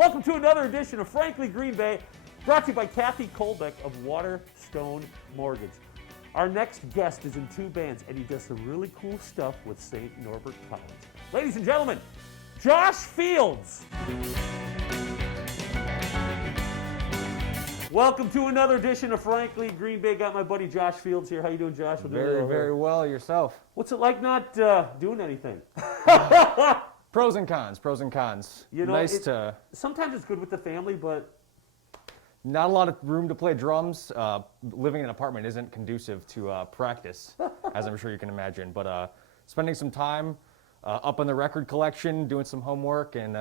Welcome to another edition of Frankly Green Bay, brought to you by Kathy Kolbeck of Waterstone Mortgage. Our next guest is in two bands, and he does some really cool stuff with St. Norbert College. Ladies and gentlemen, Josh Fields. Welcome to another edition of Frankly Green Bay. Got my buddy Josh Fields here. How you doing, Josh? Very well. Yourself? What's it like not doing anything? Pros and cons. You know, sometimes it's good with the family, but not a lot of room to play drums. Living in an apartment isn't conducive to practice, as I'm sure you can imagine. But spending some time up on the record collection, doing some homework, and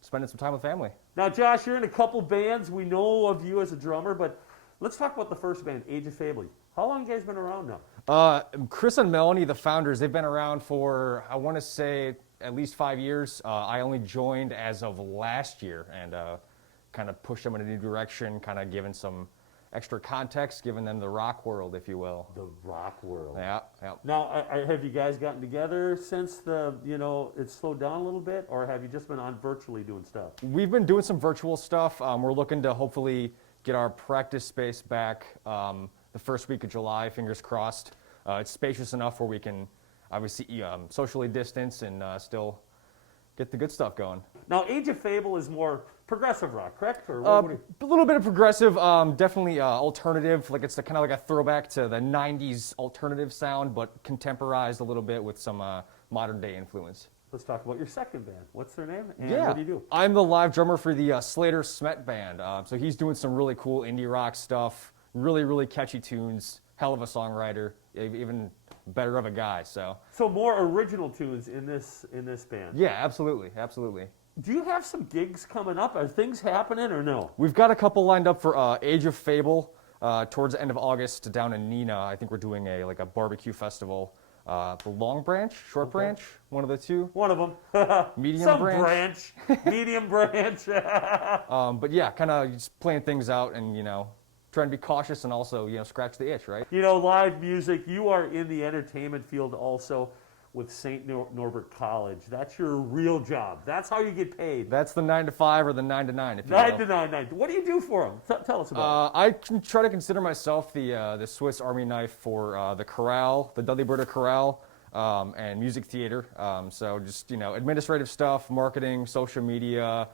spending some time with family. Now, Josh, you're in a couple bands. We know of you as a drummer, but let's talk about the first band, Age of Fable. How long have you guys been around now? Chris and Melanie, the founders, they've been around for, I want to say, at least 5 years. I only joined as of last year and kind of pushed them in a new direction, kind of given some extra context, giving them the rock world, if you will. The rock world. Yeah. Now, have you guys gotten together since it's slowed down a little bit, or have you just been on virtually doing stuff? We've been doing some virtual stuff. We're looking to hopefully get our practice space back the first week of July, fingers crossed. It's spacious enough where we can obviously socially distance and still get the good stuff going. Now, Age of Fable is more progressive rock, correct? Or a little bit of progressive, definitely alternative. Like it's kind of like a throwback to the '90s alternative sound, but contemporized a little bit with some modern day influence. Let's talk about your second band. What's their name? And yeah, what do you do? I'm the live drummer for the Slater Smet Band. So he's doing some really cool indie rock stuff, really catchy tunes. Hell of a songwriter, even better of a guy. So more original tunes in this band. Yeah, absolutely. Do you have some gigs coming up? Are things happening or no? We've got a couple lined up for Age of Fable towards the end of August down in Neenah. I think we're doing a barbecue festival. The Long Branch, Short Branch, one of the two. One of them. Medium Some branch. Medium branch. But yeah, kind of just playing things out and trying to be cautious and also scratch the itch, right? Live music. You are in the entertainment field also with St. Norbert College. That's your real job. That's how you get paid. That's the 9 to 5 or the 9 to 9, if you 9 to 9. What do you do for them? Tell us about it. I can try to consider myself the Swiss Army knife for the chorale, the Dudley Burter Chorale, and music theater. So just administrative stuff, marketing, social media,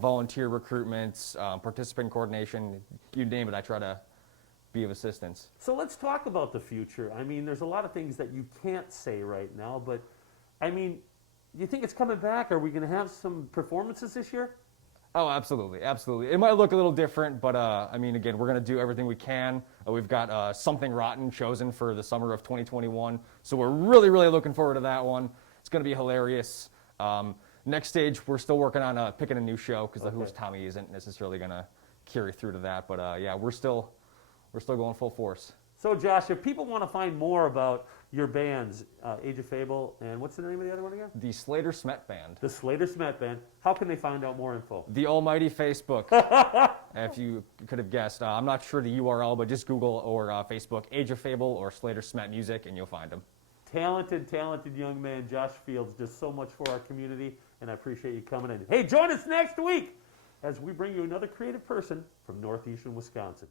volunteer recruitment, participant coordination, you name it. I try to be of assistance. So let's talk about the future. I mean, there's a lot of things that you can't say right now, but I mean, you think it's coming back? Are we going to have some performances this year? Oh, absolutely. It might look a little different, but I mean, again, we're going to do everything we can. We've got Something Rotten chosen for the summer of 2021, so we're really looking forward to that one. It's going to be hilarious. Next stage, we're still working on picking a new show because the Who's Tommy isn't necessarily going to carry through to that, but yeah, we're still going full force. So, Josh, if people want to find more about your bands, Age of Fable, and what's the name of the other one again? The Slater Smet Band. The Slater Smet Band. How can they find out more info? The almighty Facebook. If you could have guessed. I'm not sure the URL, but just Google or Facebook, Age of Fable or Slater Smet Music, and you'll find them. Talented young man, Josh Fields, does so much for our community, and I appreciate you coming in. Hey, join us next week as we bring you another creative person from northeastern Wisconsin.